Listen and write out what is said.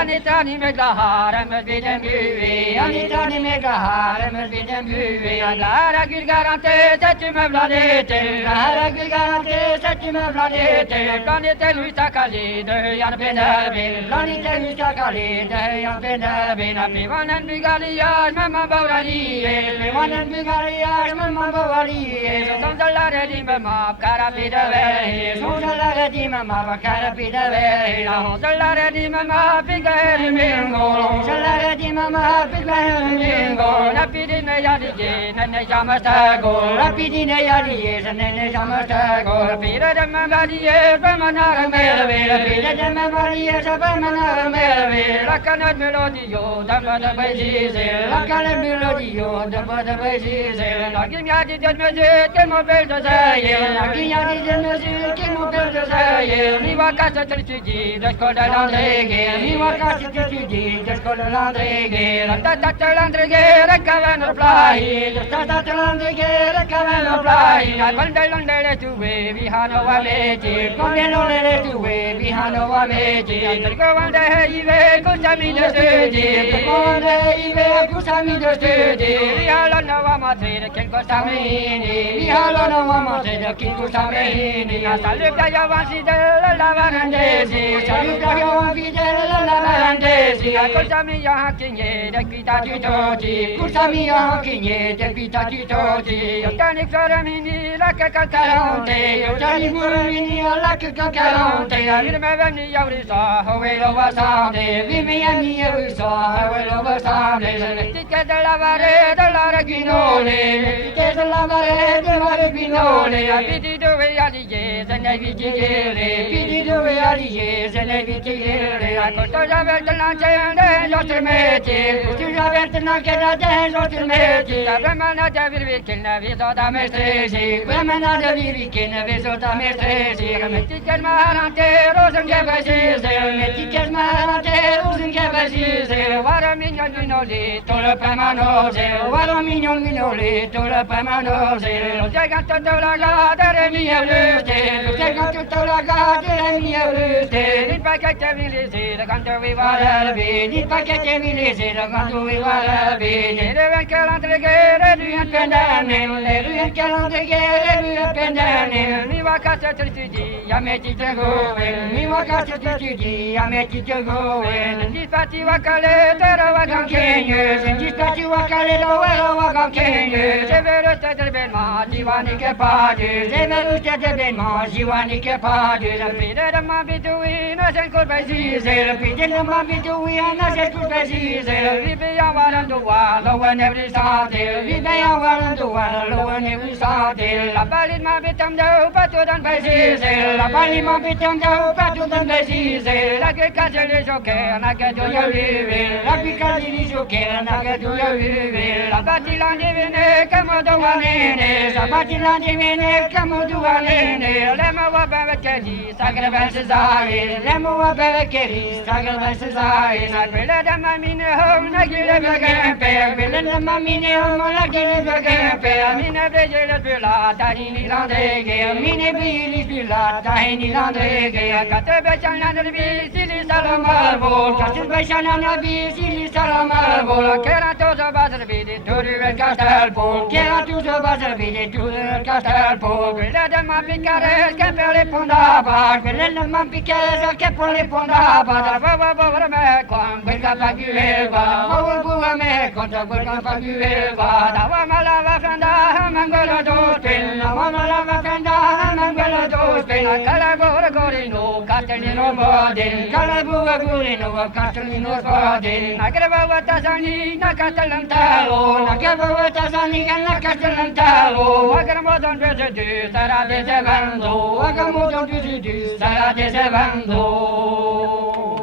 Anitani Megahara Medvidem Buvi, Anitani Megahara Medvidem Buvi, Lara Gilgarante, Satima Bladete, Lara Gilgarante, Satima Bladete, Planete Luisa Kali, Yan Benabe, Planete Luisa Kali, Yan Benabe, Pivan and Bigalia, Mamma Bavali, Pivan and Bigalia, Mamma Bavali, Sondalara di Mamma, Carapida, Sondalara di Mamma, Carapida, Sondalara di Mamma, Bigger Mingo, Sondalara di Mamma, Bigger Mingo, Rapidina Yadi, and the Yamastago, Rapidina Yadi, and then the Yamastago, Peter de Mamadi, Bamana Melville, Peter de Mamadi, Bamana Melville, Lacana Melodio, Damada Basis, Lacana Melodio, Damada Basis, Lagignati del Music, Mobile Desire, Lagignati del Music, Mobile Desire, Viva Casa Tricigi, the Scodalandre, Viva Casa Tricigi, the Scodalandre, the Tatalandre, the Cavano Fly, the Tatalandre, the Cavano Fly, I went down there to way, we had no Ameti, Pomelo to way, we had no Ameti, the go on the Heavy, Kusami the Sturdy, the go on the Heavy, Kusami the Sturdy, we all know Amati, the King Kusamini, we all know Amati, the King Kusamini, Saluta Yavansi, the Lavanandesi, Saluta Yavansi, the Lavanandesi, Kusami Yakin, the Kitati Toti, Kusami Yakin, the Kitati Toti, Yotani Floramini, like a Cacaronte, Yotani Muramini, like a Cacaronte, I remember me, Yaurisa, how well over Sunday, Vimi and me, we saw how well over Sunday, Tica de Lavare, the Laraginole, Tica de Lavare, the Laraginole, I pity the way I did, and I pity the way I did, and I pity I could have the lunch and then lost the mate, to have the lunch and then lost the mate, the women at every weekend, we saw the message, women at every weekend, we saw the message, Meticas Marante, Rosen Gavasis, Meticas Marante, Rosen Gavasis, what a minion minoli, Tola Pamanose, what a minion minoli, Tola Pamanose, Jagan to la gada, Mia Luste, Jagan to la gada, Mia Luste, in Packet Village, the country Varabi, in Packet Village, the country Varabi, the Calandre, and Pendamin, the Calandre, and Pendamin, Miva Casa Tricigi, Yameti to go in, Miva Casa Tricigi, Yameti to go in, and this party Wakale, Teravagan Kings, and this party Wakale, Wagan Kings, Severo Tetelbenma, Jivanica parties, Severo Tetelbenma, Jivanica parties, and Peter the Mambi to win, as I could by season, Peter the Mambi to win, as I could by season, we be a one and the one, low and every started, we be a one and the one, low and every started, La Balin Mabitam, no, but to than by season, La Balin Mabitam, no, but to than by season, like a castle is okay, and I can do your living, like because it is okay, and I can do your living, La Batilan divine, come on, do one in it, La Batilan divine, come on, do one in it, Lema Babakeri, sacrifices eyes, Lema Babakeri, sacrifices eyes, I will let them in a home, I give them a camper, will let them in a home, I give them a camper, Mina Bejel Villa, Tiny Landege, Mini Billy Villa, Tiny Landege, Catabachan and the silly salamarbol, Castel Baixanana Bisili salamarbol, Keratosa Basarbidi, Turivel Castelpol, Keratusa Basarbidi, Turivel Castelpol, quella del Mampicares che per le pondava, quella del Mampicares che per le pondava, da povera me con quel capagueva, povera me con quel capagueva, da Wamalava Fanda, Mangola Dospin, Wamalava Fanda, Mangola Dospin, Calabora Gorino, Castellino Bodin, Calabura Gorino, Castellino Bodin, Nagrava Tasani, Nacastellantalo, Nagrava Tasani, Nacastellantalo, Agamodon Visidu, Sarà de Sevando, Agamodon Visidu, Sarà de Sevando.